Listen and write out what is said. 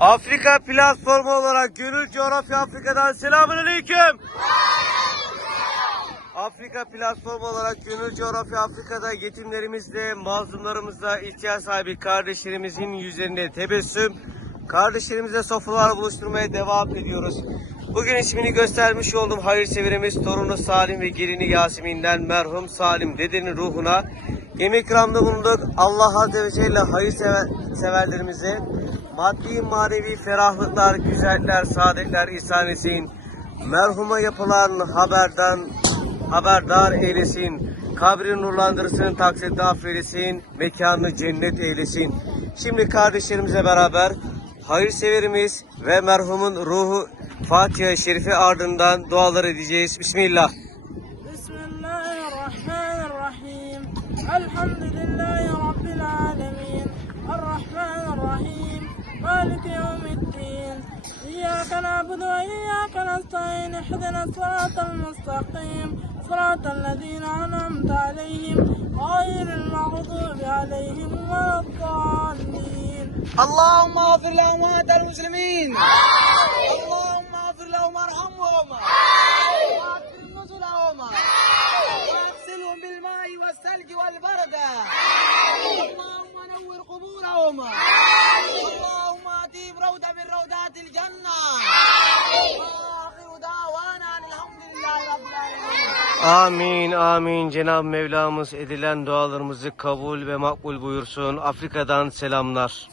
Afrika platformu olarak Gönül Coğrafya Afrika'dan selamünaleyküm. Afrika platformu olarak Gönül Coğrafya Afrika'da yetimlerimizle, mazlumlarımızla, ihtiyaç sahibi kardeşlerimizin yüzlerinde tebessüm, kardeşlerimizle sofralar buluşturmaya devam ediyoruz. Bugün ismini göstermiş olduğum hayırseverimiz torunu Salim ve gelini Yasemin'den merhum Salim dedenin ruhuna yemek ikramda bulunduk. Allah Azze ve Celle hayırseverlerimize maddi manevi ferahlıklar, güzellikler, saadetler ihsan etsin. Merhuma yapılan haberden haberdar eylesin. Kabri nurlandırsın, taksitli affeylesin, mekanını cennet eylesin. Şimdi kardeşlerimizle beraber hayırseverimiz ve merhumun ruhu Fatiha-i Şerife ardından dualar edeceğiz. Bismillah. Bismillahirrahmanirrahim. Elhamdülillahi Rabbil Alemin. مالك يوم الدين. إياك نعبد وإياك نستعين اهدنا الصراط المستقيم. صراط الذين أنعمت عليهم غير المغضوب عليهم ولا الضالين. اللهم اغفر لأموات المسلمين. اللهم اغفر لهم وارحمهم. واغفر نزلهم. وأغسلهم بالماء والثلج والبرد. اللهم نور قبورهم. روضات الجنة واخر دعوانا ان الحمد لله رب العالمين Amin amin Cenab-ı Mevlamız edilen dualarımızı kabul ve makbul buyursun. Afrika'dan selamlar.